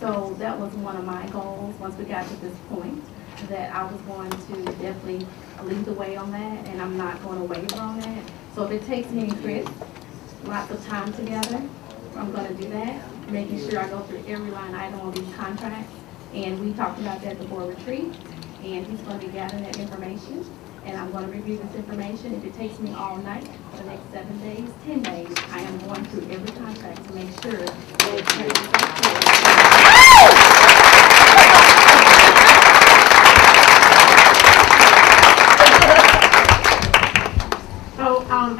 So that was one of my goals once we got to this point, that I was going to definitely lead the way on that, and I'm not going to waver on that. So if it takes me and Chris lots of time together, I'm going to do that, making sure I go through every line item on these contracts. And we talked about that at the board retreat, and he's going to be gathering that information, and I'm going to review this information. If it takes me all night for the next 7 days, 10 days, I am going through every contract to make sure that it's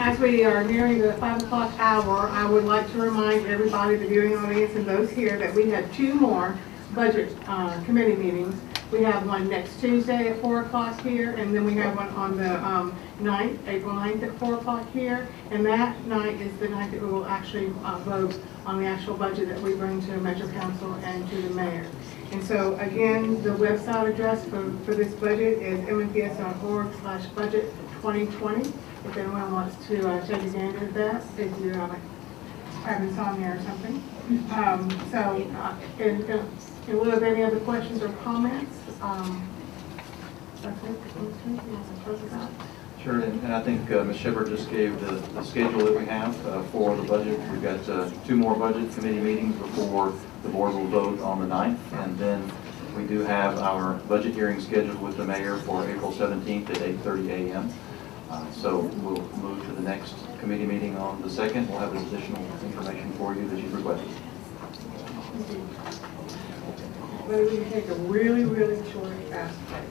as we are nearing the 5 o'clock hour, I would like to remind everybody, the viewing audience and those here, that we have 2 more budget committee meetings. We have one next Tuesday at 4 o'clock here, and then we have one on the 9th, April 9th at 4 o'clock here. And that night is the night that we will actually vote on the actual budget that we bring to Metro Council and to the mayor. And so again, the website address for this budget is mnps.org/budget 2020. If anyone wants to take advantage of that, if you have insomnia or something. In lieu of any other questions or comments, that's it. Sure, and I think Ms. Shepard just gave the schedule that we have for the budget. We've got 2 more budget committee meetings before the board will vote on the 9th, and then we do have our budget hearing scheduled with the mayor for April 17th at 8:30 a.m. So we'll move to the next committee meeting on the 2nd. We'll have additional information for you that you've requested. Maybe we can take a really, really short fast break.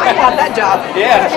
I got that job. Yeah.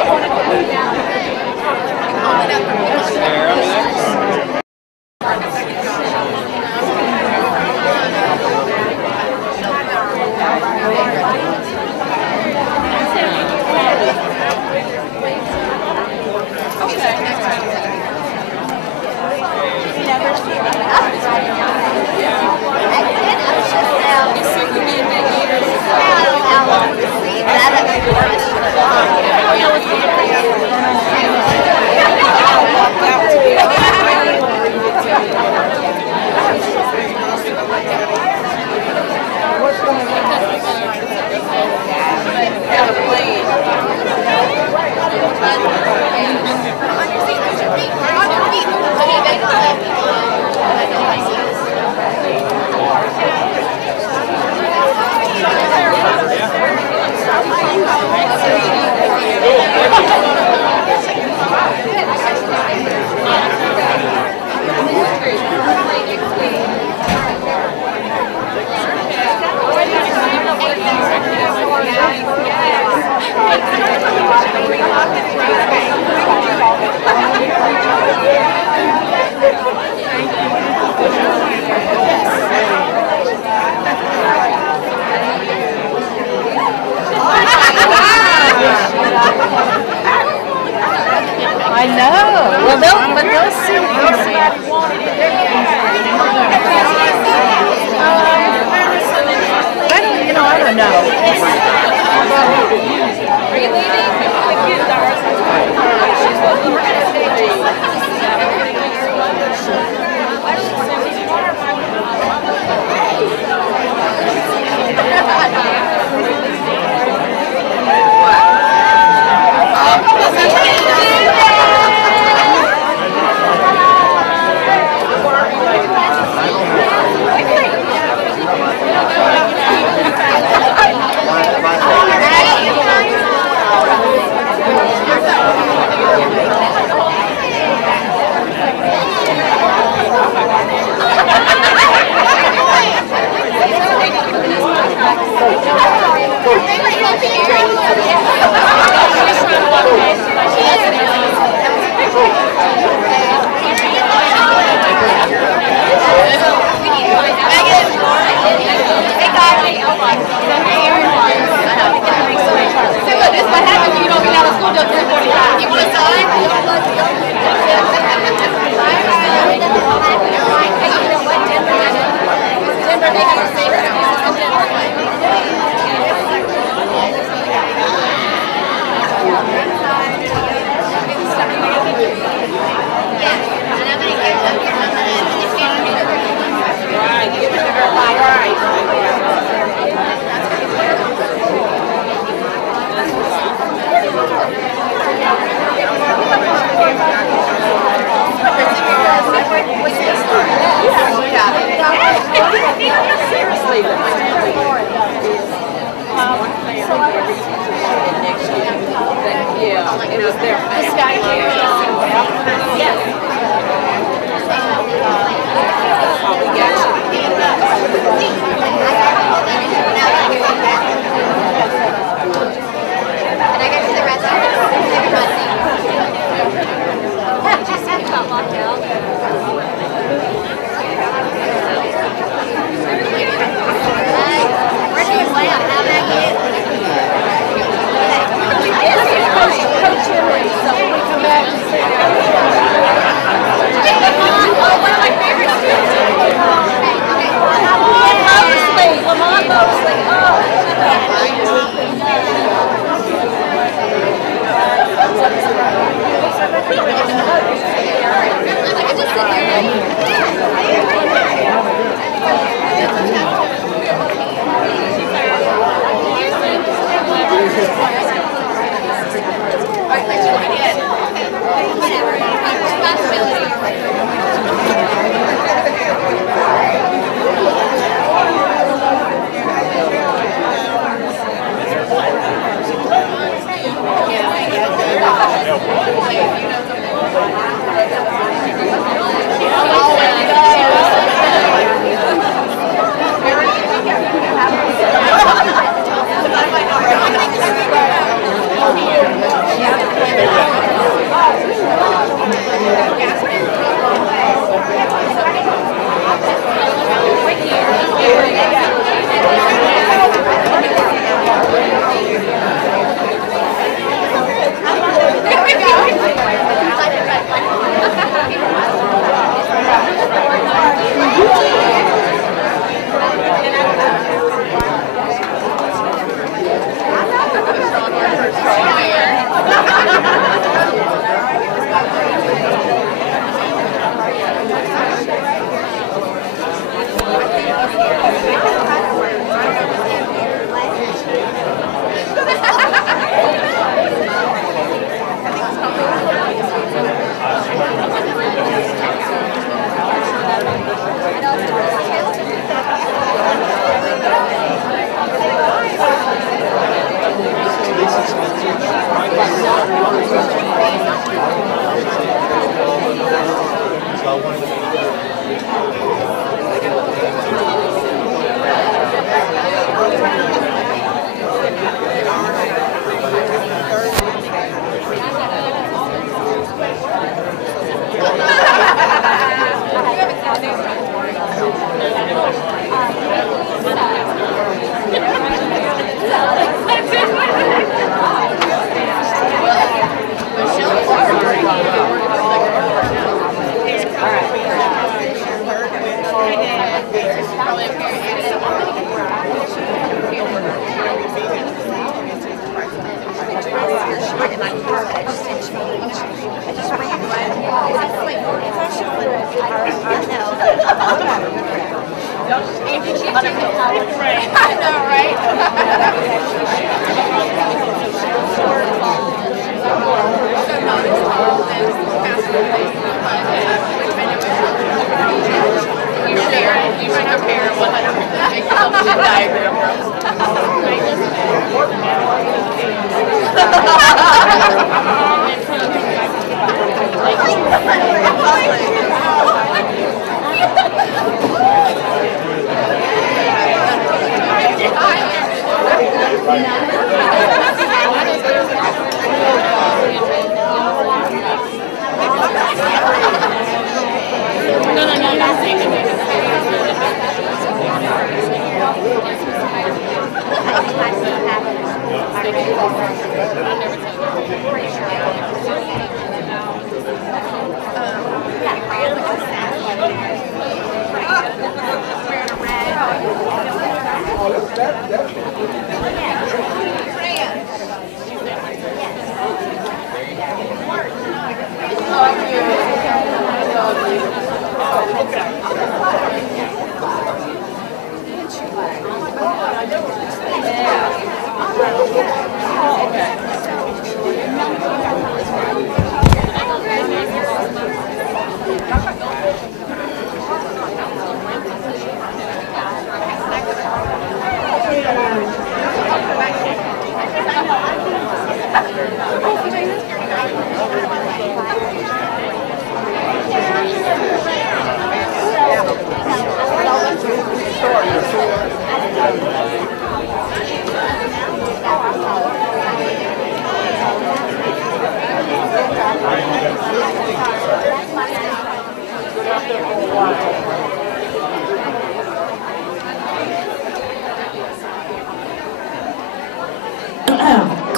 I know. Well, they'll see somebody wanted it. I don't know. Are you leaving?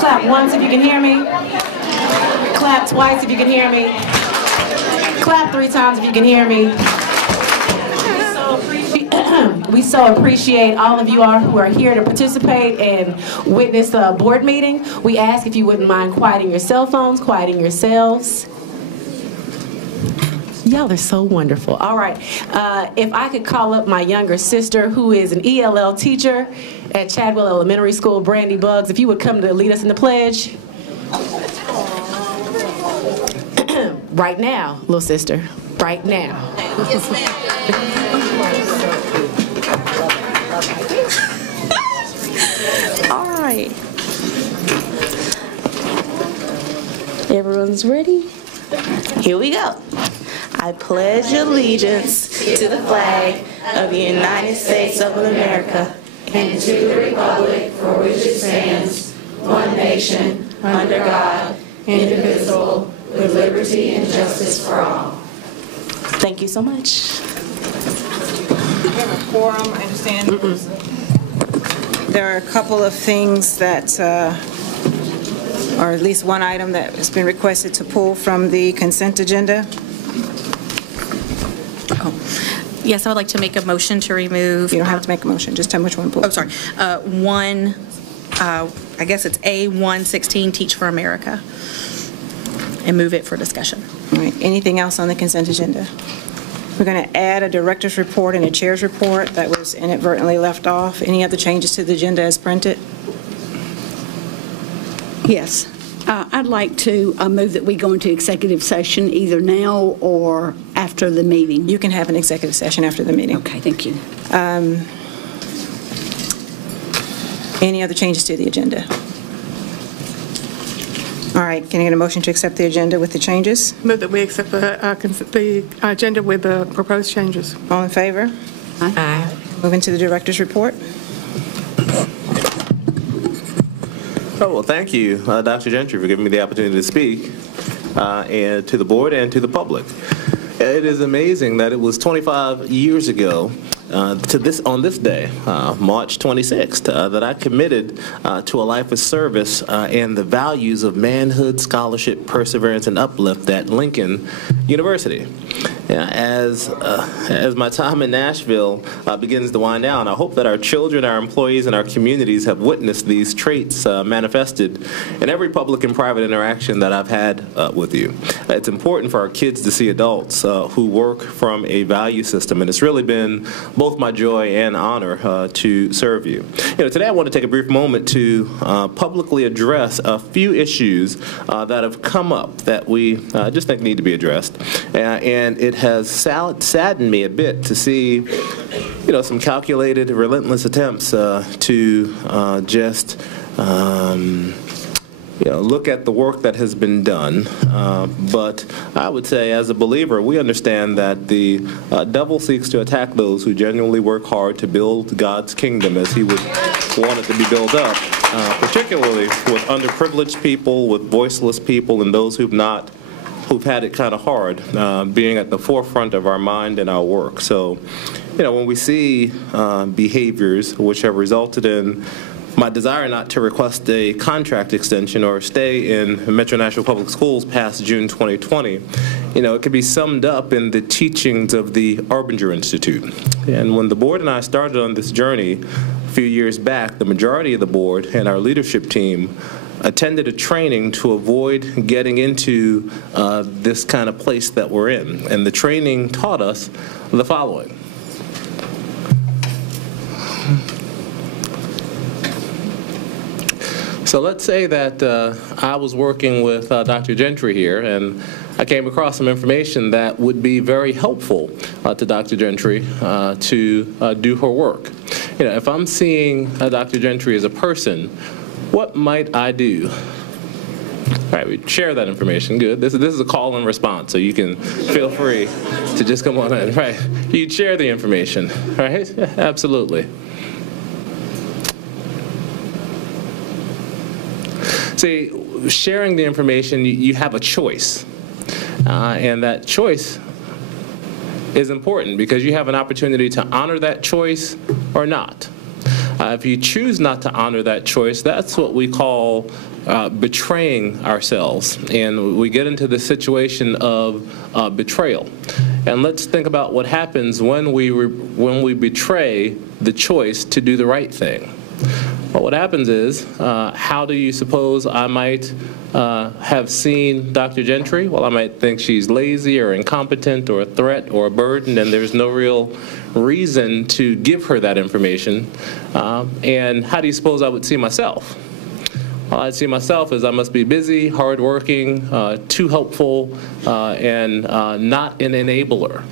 Clap once if you can hear me. Clap twice if you can hear me. Clap 3 times if you can hear me. We so appreciate all of you who are here to participate and witness the board meeting. We ask if you wouldn't mind quieting your cell phones, quieting yourselves. Y'all are so wonderful. All right. If I could call up my younger sister, who is an ELL teacher at Chadwell Elementary School, Brandy Buggs, if you would come to lead us in the pledge. Right now, little sister. Right now. Yes, ma'am. All right. Everyone's ready? Here we go. I pledge allegiance to the flag of the United States of America and to the republic for which it stands, one nation, under God, indivisible, with liberty and justice for all. Thank you so much. We have a quorum, I understand. There are a couple of things that, or at least one item that has been requested to pull from the consent agenda. Yes, I would like to make a motion to remove. You don't have to make a motion, just tell me which one to pull. Oh, sorry. I guess it's A116, Teach for America, and move it for discussion. All right, anything else on the consent agenda? We're going to add a director's report and a chair's report that was inadvertently left off. Any other changes to the agenda as printed? Yes. I'd like to move that we go into executive session either now or after the meeting. You can have an executive session after the meeting. Okay, thank you. Any other changes to the agenda? All right, can I get a motion to accept the agenda with the changes? Move that we accept the agenda with the proposed changes. All in favor? Aye. Moving to the director's report. Oh, well, thank you, Dr. Gentry, for giving me the opportunity to speak, and to the board and to the public. It is amazing that it was 25 years ago on this day, March 26th, that I committed to a life of service and the values of manhood, scholarship, perseverance, and uplift at Lincoln University. As my time in Nashville begins to wind down, I hope that our children, our employees, and our communities have witnessed these traits manifested in every public and private interaction that I've had with you. It's important for our kids to see adults who work from a value system, and it's really been both my joy and honor to serve you. Today I want to take a brief moment to publicly address a few issues that have come up that we just think need to be addressed, and it has saddened me a bit to see, some calculated, relentless attempts to just look at the work that has been done. But I would say, as a believer, we understand that the devil seeks to attack those who genuinely work hard to build God's kingdom as he would want it to be built up, particularly with underprivileged people, with voiceless people, and those who've had it kind of hard, being at the forefront of our mind and our work. So, when we see behaviors which have resulted in my desire not to request a contract extension or stay in Metro Nashville Public Schools past June 2020, it could be summed up in the teachings of the Arbinger Institute. And when the board and I started on this journey a few years back, the majority of the board and our leadership team attended a training to avoid getting into this kind of place that we're in. And the training taught us the following. So let's say that I was working with Dr. Gentry here, and I came across some information that would be very helpful to Dr. Gentry to do her work. If I'm seeing Dr. Gentry as a person, what might I do? All right, we share that information. Good. This is a call and response, so you can feel free to just come on in. Right? You'd share the information, right? Absolutely. See, sharing the information, you have a choice, and that choice is important because you have an opportunity to honor that choice or not. If you choose not to honor that choice, that's what we call betraying ourselves, and we get into the situation of betrayal. And let's think about what happens when we betray the choice to do the right thing. But what happens is, how do you suppose I might have seen Dr. Gentry? Well, I might think she's lazy or incompetent or a threat or a burden, and there's no real reason to give her that information. And how do you suppose I would see myself? Well, I'd see myself as I must be busy, hardworking, too helpful, and not an enabler.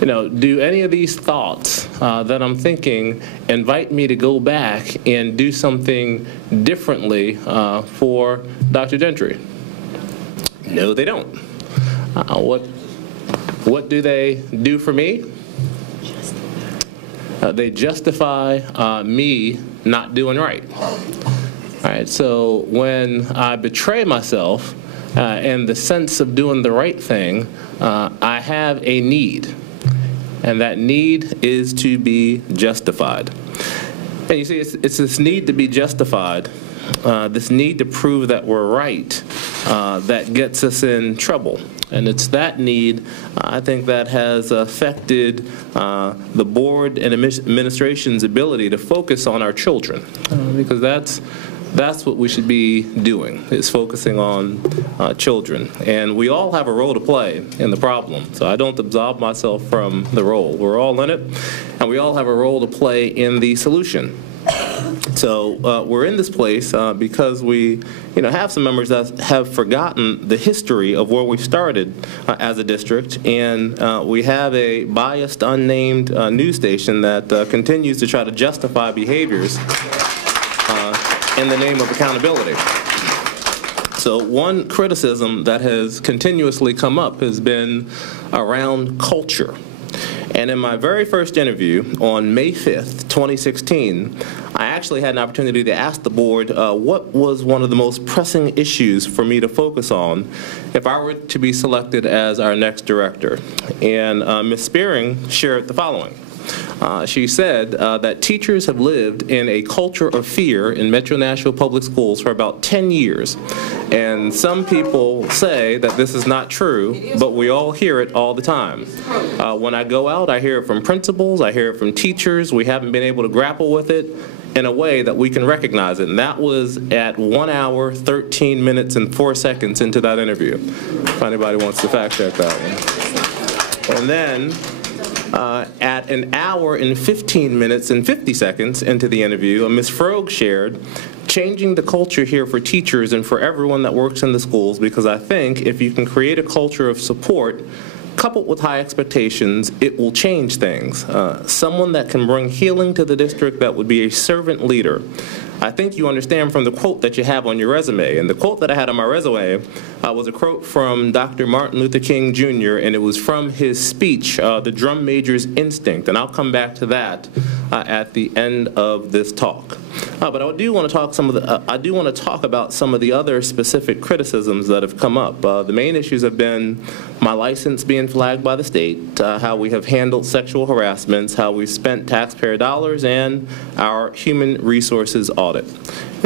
You know, do any of these thoughts that I'm thinking invite me to go back and do something differently for Dr. Gentry? No, they don't. What do they do for me? They justify me not doing right. All right, so when I betray myself in the sense of doing the right thing, I have a need. And that need is to be justified. And you see, it's this need to be justified, this need to prove that we're right, that gets us in trouble. And it's that need, I think, that has affected the board and administration's ability to focus on our children, because that's what we should be doing, is focusing on children. And we all have a role to play in the problem. So I don't absolve myself from the role. We're all in it, and we all have a role to play in the solution. So we're in this place because we have some members that have forgotten the history of where we started as a district, and we have a biased, unnamed news station that continues to try to justify behaviors in the name of accountability. So one criticism that has continuously come up has been around culture. And in my very first interview on May 5th, 2016, I actually had an opportunity to ask the board what was one of the most pressing issues for me to focus on if I were to be selected as our next director. And Ms. Spearing shared the following. She said that teachers have lived in a culture of fear in Metro Nashville Public Schools for about 10 years. And some people say that this is not true, but we all hear it all the time. When I go out, I hear it from principals, I hear it from teachers. We haven't been able to grapple with it in a way that we can recognize it. And that was at 1 hour, 13 minutes, and 4 seconds into that interview, if anybody wants to fact check that one. And then, at 1 hour and 15 minutes and 50 seconds into the interview, Ms. Frog shared, changing the culture here for teachers and for everyone that works in the schools, because I think if you can create a culture of support coupled with high expectations, it will change things. Someone that can bring healing to the district that would be a servant leader. I think you understand from the quote that you have on your resume. And the quote that I had on my resume was a quote from Dr. Martin Luther King Jr., and it was from his speech, The Drum Major's Instinct. And I'll come back to that at the end of this talk. But I do want to talk about some of the other specific criticisms that have come up. The main issues have been my license being flagged by the state, how we have handled sexual harassments, how we've spent taxpayer dollars, and our human resources audit.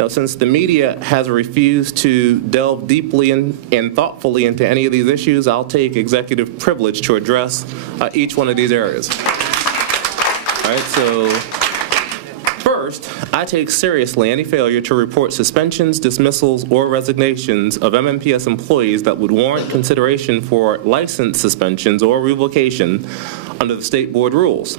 Since the media has refused to delve deeply and thoughtfully into any of these issues, I'll take executive privilege to address each one of these areas. All right, so first, I take seriously any failure to report suspensions, dismissals, or resignations of MNPS employees that would warrant consideration for license suspensions or revocation under the state board rules.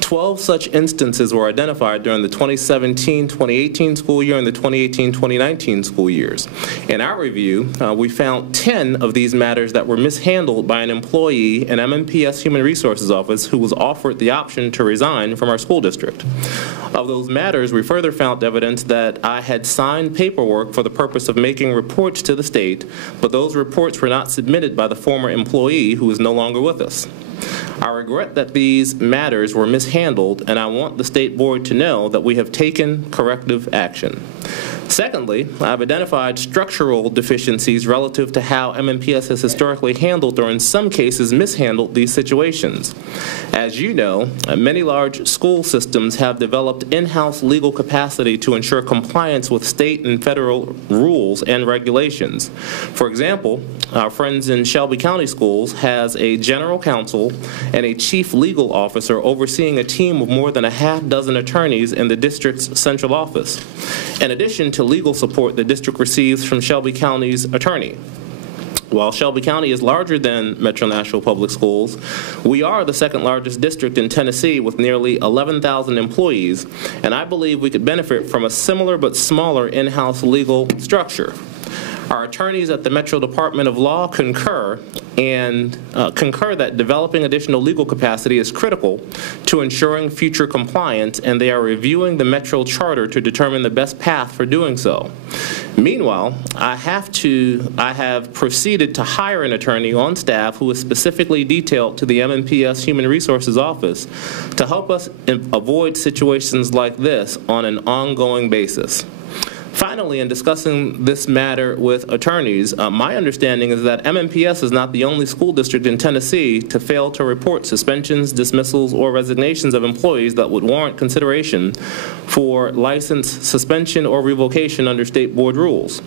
12 such instances were identified during the 2017-2018 school year and the 2018-2019 school years. In our review, we found 10 of these matters that were mishandled by an employee in MNPS Human Resources Office who was offered the option to resign from our school district. Of those matters, we further found evidence that I had signed paperwork for the purpose of making reports to the state, but those reports were not submitted by the former employee who is no longer with us. I regret that these matters were mishandled, and I want the state board to know that we have taken corrective action. Secondly, I've identified structural deficiencies relative to how MNPS has historically handled or in some cases mishandled these situations. As you know, many large school systems have developed in-house legal capacity to ensure compliance with state and federal rules and regulations. For example, our friends in Shelby County Schools has a general counsel and a chief legal officer overseeing a team of more than a half-dozen attorneys in the district's central office, in addition to legal support the district receives from Shelby County's attorney. While Shelby County is larger than Metro Nashville Public Schools, we are the second largest district in Tennessee with nearly 11,000 employees, and I believe we could benefit from a similar but smaller in-house legal structure. Our attorneys at the Metro Department of Law concur that developing additional legal capacity is critical to ensuring future compliance, and they are reviewing the Metro Charter to determine the best path for doing so. Meanwhile, I have proceeded to hire an attorney on staff who is specifically detailed to the MNPS Human Resources Office to help us avoid situations like this on an ongoing basis. Finally, in discussing this matter with attorneys, my understanding is that MNPS is not the only school district in Tennessee to fail to report suspensions, dismissals, or resignations of employees that would warrant consideration for license suspension or revocation under state board rules.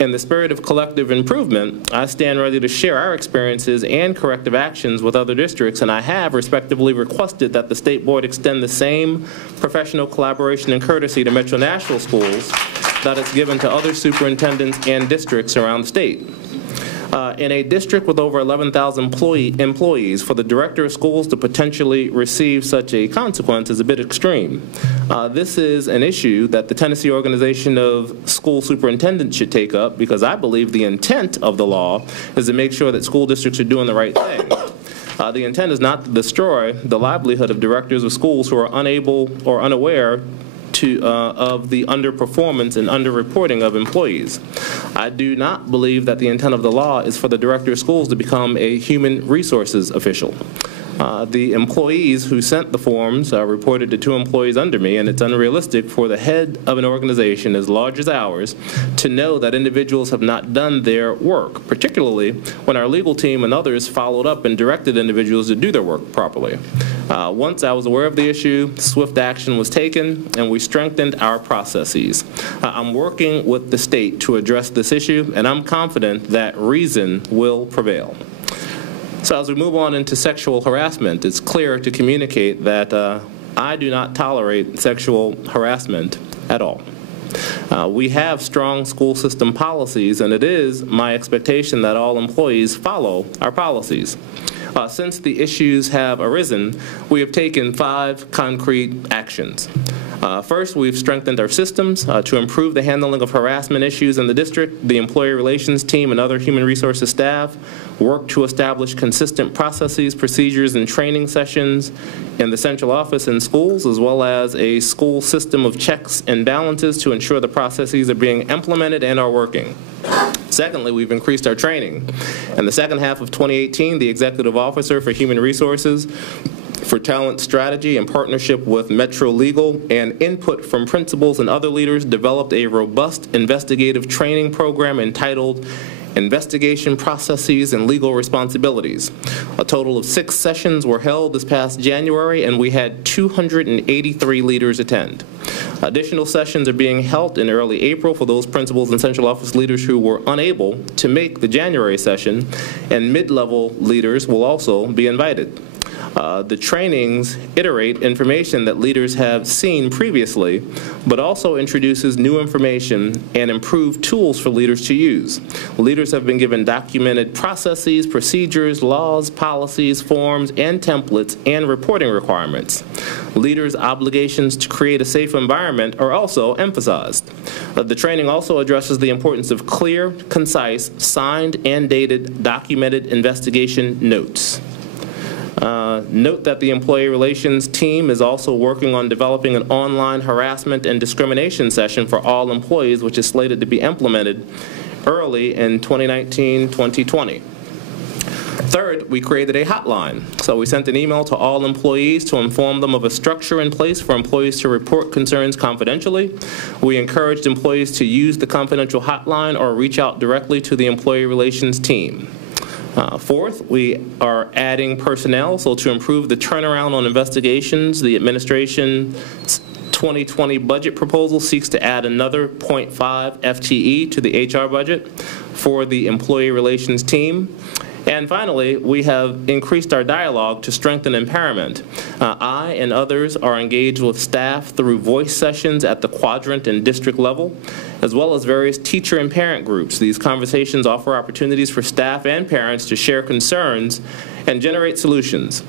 In the spirit of collective improvement, I stand ready to share our experiences and corrective actions with other districts, and I have respectively requested that the state board extend the same professional collaboration and courtesy to Metro Nashville Schools that is given to other superintendents and districts around the state. In a district with over 11,000 employees, for the director of schools to potentially receive such a consequence is a bit extreme. This is an issue that the Tennessee Organization of School Superintendents should take up, because I believe the intent of the law is to make sure that school districts are doing the right thing. The intent is not to destroy the livelihood of directors of schools who are unable or unaware of the underperformance and underreporting of employees. I do not believe that the intent of the law is for the director of schools to become a human resources official. The employees who sent the forms reported to 2 employees under me, and it's unrealistic for the head of an organization as large as ours to know that individuals have not done their work, particularly when our legal team and others followed up and directed individuals to do their work properly. Once I was aware of the issue, swift action was taken, and we strengthened our processes. I'm working with the state to address this issue, and I'm confident that reason will prevail. So as we move on into sexual harassment, it's clear to communicate that I do not tolerate sexual harassment at all. We have strong school system policies, and it is my expectation that all employees follow our policies. Since the issues have arisen, we have taken 5 concrete actions. First, we've strengthened our systems to improve the handling of harassment issues in the district. The employee relations team and other human resources staff work to establish consistent processes, procedures, and training sessions in the central office and schools, as well as a school system of checks and balances to ensure the processes are being implemented and are working. Secondly, we've increased our training. In the second half of 2018, the Executive Officer for Human Resources for Talent Strategy, in partnership with Metro Legal and input from principals and other leaders, developed a robust investigative training program entitled Investigation Processes and Legal Responsibilities. A total of 6 sessions were held this past January, and we had 283 leaders attend. Additional sessions are being held in early April for those principals and central office leaders who were unable to make the January session, and mid-level leaders will also be invited. The trainings iterate information that leaders have seen previously, but also introduces new information and improved tools for leaders to use. Leaders have been given documented processes, procedures, laws, policies, forms, and templates, and reporting requirements. Leaders' obligations to create a safe environment are also emphasized. The training also addresses the importance of clear, concise, signed and dated documented investigation notes. Note that the employee relations team is also working on developing an online harassment and discrimination session for all employees, which is slated to be implemented early in 2019-2020. Third, we created a hotline. So we sent an email to all employees to inform them of a structure in place for employees to report concerns confidentially. We encouraged employees to use the confidential hotline or reach out directly to the employee relations team. Fourth, we are adding personnel, so to improve the turnaround on investigations, the administration's 2020 budget proposal seeks to add another 0.5 FTE to the HR budget for the employee relations team. And finally, we have increased our dialogue to strengthen empowerment. I and others are engaged with staff through voice sessions at the quadrant and district level, as well as various teacher and parent groups. These conversations offer opportunities for staff and parents to share concerns and generate solutions.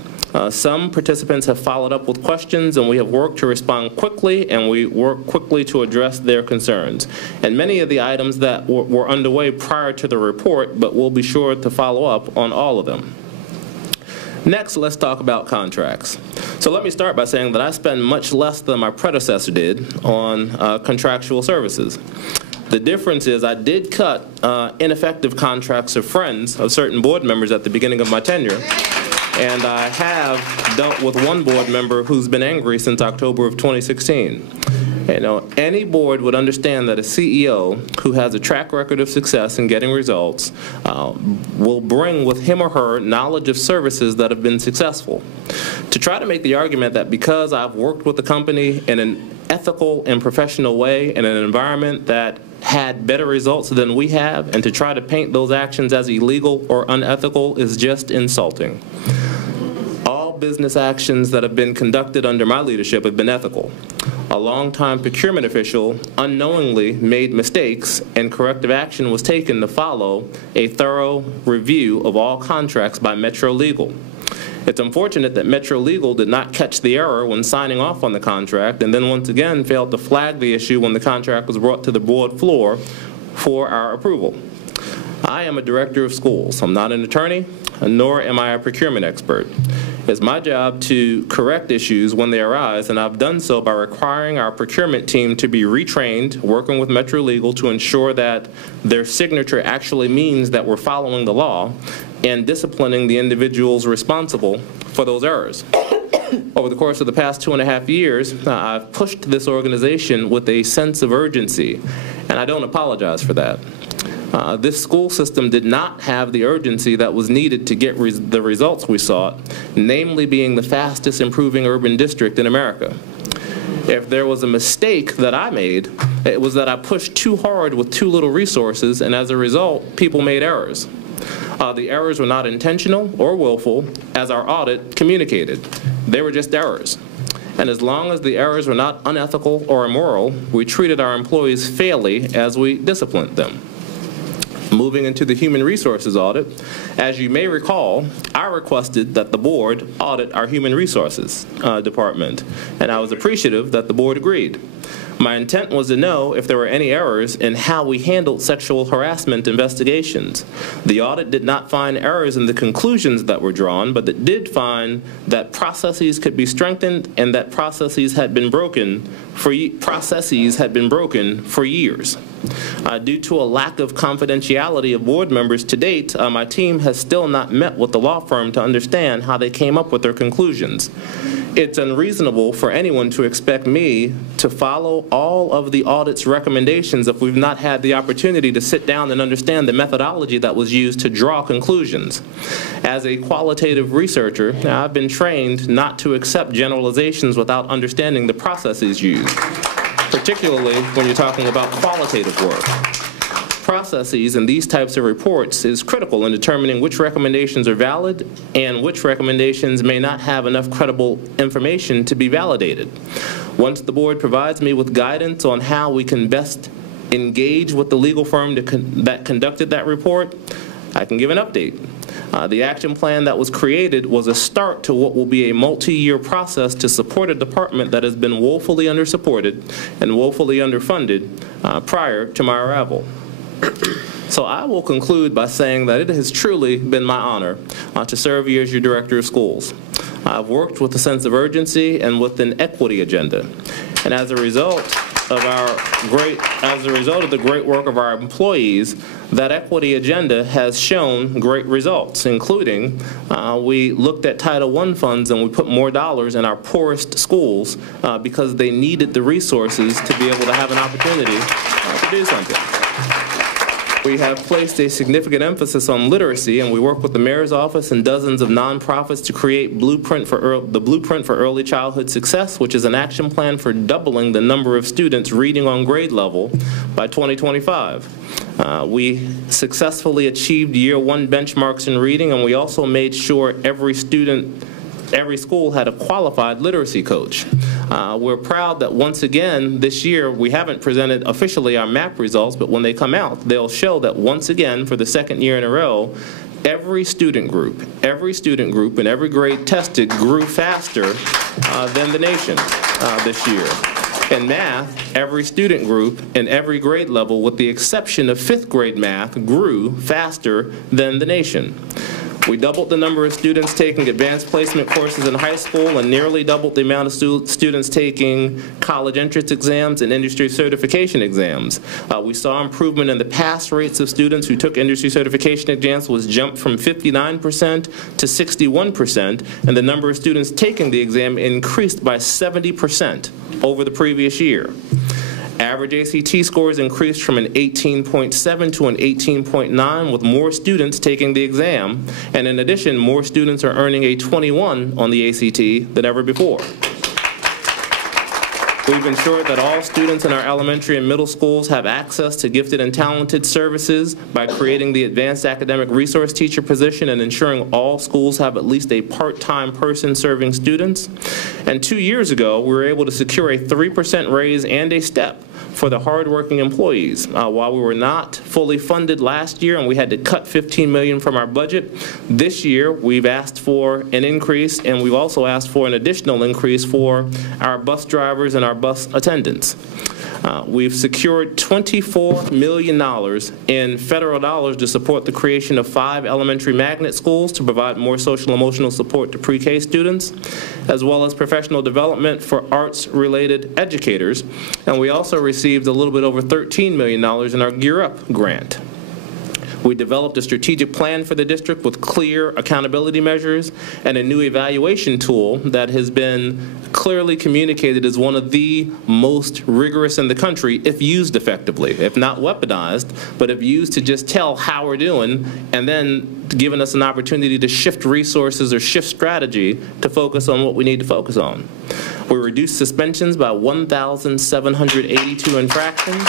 Some participants have followed up with questions, and we have worked to respond quickly, and we work quickly to address their concerns. And many of the items that were underway prior to the report, but we'll be sure to follow up on all of them. Next, let's talk about contracts. So let me start by saying that I spend much less than my predecessor did on contractual services. The difference is I did cut ineffective contracts of friends of certain board members at the beginning of my tenure. And I have dealt with one board member who's been angry since October of 2016. You know, any board would understand that a CEO who has a track record of success in getting results will bring with him or her knowledge of services that have been successful. To try to make the argument that because I've worked with the company in an ethical and professional way in an environment that had better results than we have, and to try to paint those actions as illegal or unethical is just insulting. All business actions that have been conducted under my leadership have been ethical. A longtime procurement official unknowingly made mistakes, and corrective action was taken to follow a thorough review of all contracts by Metro Legal. It's unfortunate that Metro Legal did not catch the error when signing off on the contract, and then once again failed to flag the issue when the contract was brought to the board floor for our approval. I am a director of schools. I'm not an attorney, nor am I a procurement expert. It's my job to correct issues when they arise, and I've done so by requiring our procurement team to be retrained, working with Metro Legal to ensure that their signature actually means that we're following the law, and disciplining the individuals responsible for those errors. Over the course of the past 2.5 years, I've pushed this organization with a sense of urgency, and I don't apologize for that. This school system did not have the urgency that was needed to get the results we sought, namely being the fastest improving urban district in America. If there was a mistake that I made, it was that I pushed too hard with too little resources, and as a result, people made errors. The errors were not intentional or willful, as our audit communicated. They were just errors. And as long as the errors were not unethical or immoral, we treated our employees fairly as we disciplined them. Moving into the human resources audit, as you may recall, I requested that the board audit our human resources department, and I was appreciative that the board agreed. My intent was to know if there were any errors in how we handled sexual harassment investigations. The audit did not find errors in the conclusions that were drawn, but it did find that processes could be strengthened and that processes had been broken for years. Due to a lack of confidentiality of board members to date, my team has still not met with the law firm to understand how they came up with their conclusions. It's unreasonable for anyone to expect me to follow all of the audit's recommendations if we've not had the opportunity to sit down and understand the methodology that was used to draw conclusions. As a qualitative researcher, I've been trained not to accept generalizations without understanding the processes used, particularly when you're talking about qualitative work. Processes in these types of reports is critical in determining which recommendations are valid and which recommendations may not have enough credible information to be validated. Once the board provides me with guidance on how we can best engage with the legal firm that conducted that report, I can give an update. The action plan that was created was a start to what will be a multi-year process to support a department that has been woefully undersupported and woefully underfunded prior to my arrival. So I will conclude by saying that it has truly been my honor to serve you as your director of schools. I've worked with a sense of urgency and with an equity agenda. And as a result, as a result of the great work of our employees, that equity agenda has shown great results, including we looked at Title I funds and we put more dollars in our poorest schools because they needed the resources to be able to have an opportunity to do something. We have placed a significant emphasis on literacy, and we work with the mayor's office and dozens of nonprofits to create the Blueprint for Early Childhood Success, which is an action plan for doubling the number of students reading on grade level by 2025. We successfully achieved year one benchmarks in reading, and we also made sure every school had a qualified literacy coach. We're proud that once again this year we haven't presented officially our MAP results, but when they come out, they'll show that once again for the second year in a row, every student group in every grade tested grew faster than the nation this year. In math, every student group in every grade level, with the exception of 5th grade math, grew faster than the nation. We doubled the number of students taking advanced placement courses in high school and nearly doubled the amount of students taking college entrance exams and industry certification exams. We saw improvement in the pass rates of students who took industry certification exams was jumped from 59% to 61%, and the number of students taking the exam increased by 70% over the previous year. Average ACT scores increased from an 18.7 to an 18.9, with more students taking the exam, and in addition, more students are earning a 21 on the ACT than ever before. We've ensured that all students in our elementary and middle schools have access to gifted and talented services by creating the Advanced Academic Resource Teacher position and ensuring all schools have at least a part-time person serving students. And 2 years ago, we were able to secure a 3% raise and a step for the hardworking employees. While we were not fully funded last year and we had to cut $15 million from our budget, this year we've asked for an increase, and we've also asked for an additional increase for our bus drivers and our bus attendants. We've secured $24 million in federal dollars to support the creation of 5 elementary magnet schools to provide more social and emotional support to pre-K students, as well as professional development for arts-related educators. And we also received a little bit over $13 million in our Gear Up grant. We developed a strategic plan for the district with clear accountability measures and a new evaluation tool that has been clearly communicated as one of the most rigorous in the country if used effectively, if not weaponized, but if used to just tell how we're doing and then giving us an opportunity to shift resources or shift strategy to focus on what we need to focus on. We reduced suspensions by 1,782 infractions.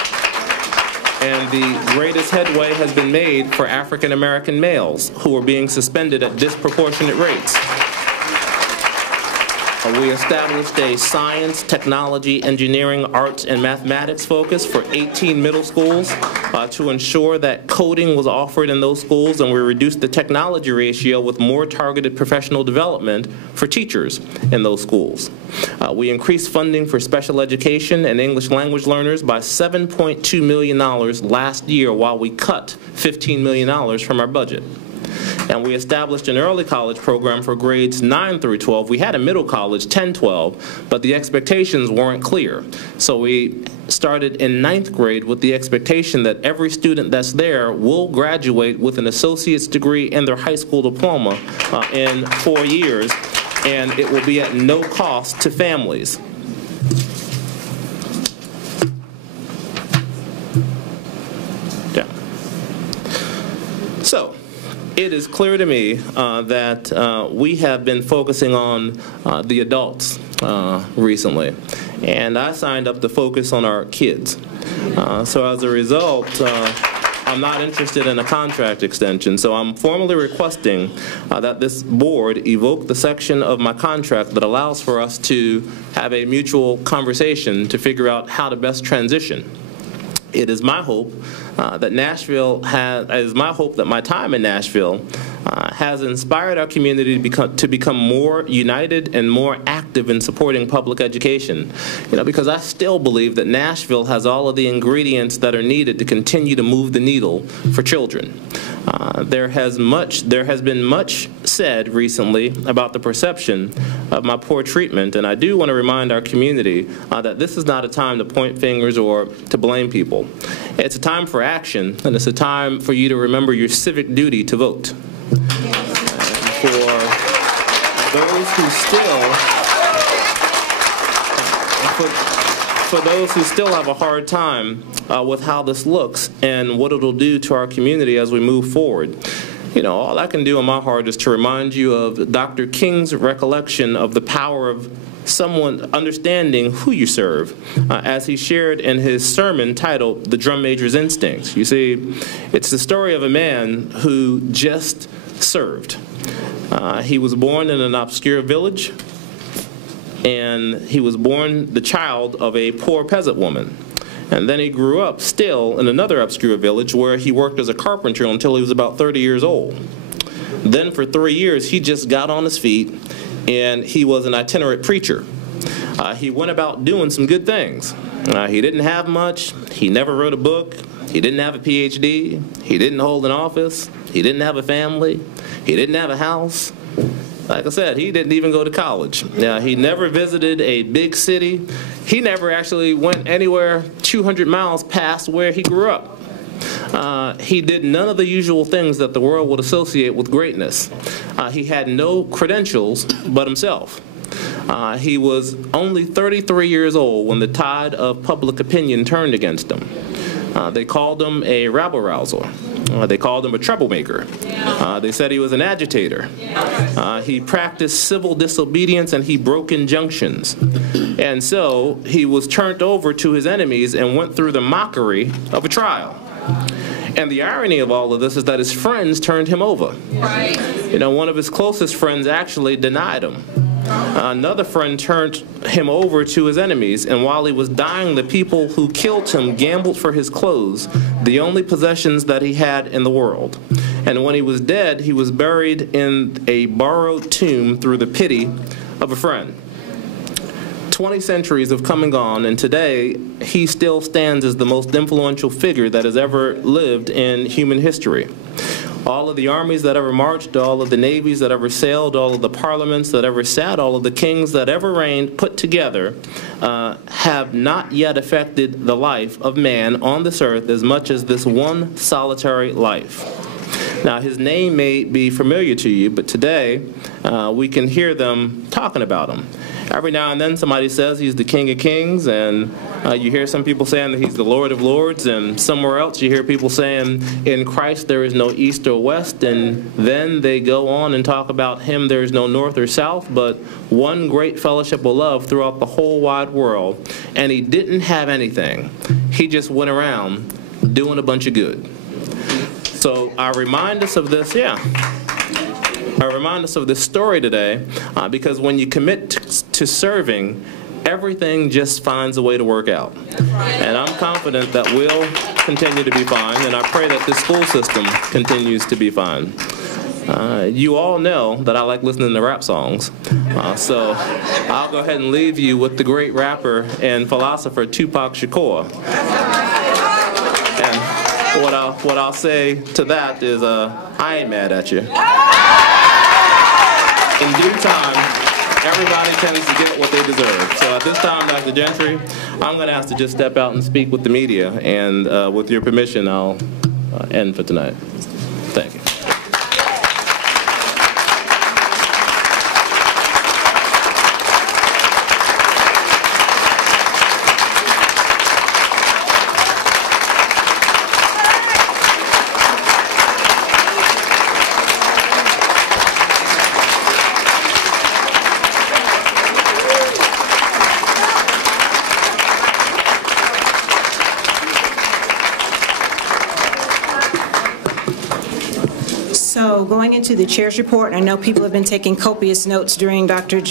And the greatest headway has been made for African American males who are being suspended at disproportionate rates. We established a science, technology, engineering, arts, and mathematics focus for 18 middle schools to ensure that coding was offered in those schools, and we reduced the technology ratio with more targeted professional development for teachers in those schools. We increased funding for special education and English language learners by $7.2 million last year, while we cut $15 million from our budget. And we established an early college program for grades 9 through 12. We had a middle college, 10-12, but the expectations weren't clear. So we started in 9th grade with the expectation that every student that's there will graduate with an associate's degree and their high school diploma in 4 years, and it will be at no cost to families. Yeah. So, it is clear to me that we have been focusing on the adults recently, and I signed up to focus on our kids. So as a result, I'm not interested in a contract extension, so I'm formally requesting that this board evoke the section of my contract that allows for us to have a mutual conversation to figure out how to best transition. It is my hope that my time in Nashville has inspired our community to become more united and more active in supporting public education. You know, because I still believe that Nashville has all of the ingredients that are needed to continue to move the needle for children. There has been much said recently about the perception of my poor treatment, and I do want to remind our community that this is not a time to point fingers or to blame people. It's a time for action, and it's a time for you to remember your civic duty to vote. For those who still have a hard time with how this looks and what it'll do to our community as we move forward. You know, all I can do in my heart is to remind you of Dr. King's recollection of the power of someone understanding who you serve, as he shared in his sermon titled The Drum Major's Instincts. You see, it's the story of a man who just served. He was born in an obscure village, and he was born the child of a poor peasant woman. And then he grew up still in another obscure village where he worked as a carpenter until he was about 30 years old. Then for 3 years, he just got on his feet, and he was an itinerant preacher. He went about doing some good things. He didn't have much. He never wrote a book. He didn't have a PhD. He didn't hold an office. He didn't have a family. He didn't have a house. Like I said, he didn't even go to college. He never visited a big city. He never actually went anywhere 200 miles past where he grew up. He did none of the usual things that the world would associate with greatness. He had no credentials but himself. He was only 33 years old when the tide of public opinion turned against him. They called him a rabble-rouser. They called him a troublemaker. They said he was an agitator. He practiced civil disobedience and he broke injunctions. And so he was turned over to his enemies and went through the mockery of a trial. And the irony of all of this is that his friends turned him over. Right. You know, one of his closest friends actually denied him. Another friend turned him over to his enemies, and while he was dying, the people who killed him gambled for his clothes, the only possessions that he had in the world. And when he was dead, he was buried in a borrowed tomb through the pity of a friend. 20 centuries have come and gone, and today he still stands as the most influential figure that has ever lived in human history. All of the armies that ever marched, all of the navies that ever sailed, all of the parliaments that ever sat, all of the kings that ever reigned put together have not yet affected the life of man on this earth as much as this one solitary life. Now, his name may be familiar to you, but today we can hear them talking about him. Every now and then somebody says he's the King of Kings, and you hear some people saying that he's the Lord of Lords, and somewhere else you hear people saying in Christ there is no east or west, and then they go on and talk about him there is no north or south, but one great fellowship of love throughout the whole wide world. And he didn't have anything. He just went around doing a bunch of good. So I remind us of this, I remind us of this story today because when you commit to serving, everything just finds a way to work out. And I'm confident that we'll continue to be fine, and I pray that this school system continues to be fine. You all know that I like listening to rap songs, so I'll go ahead and leave you with the great rapper and philosopher Tupac Shakur. And what I'll say to that is, I ain't mad at you. In due time, everybody tends to get what they deserve. So at this time, Dr. Gentry, I'm going to ask to just step out and speak with the media, and with your permission, I'll end for tonight. Thank you. So going into the chair's report, I know people have been taking copious notes during Dr.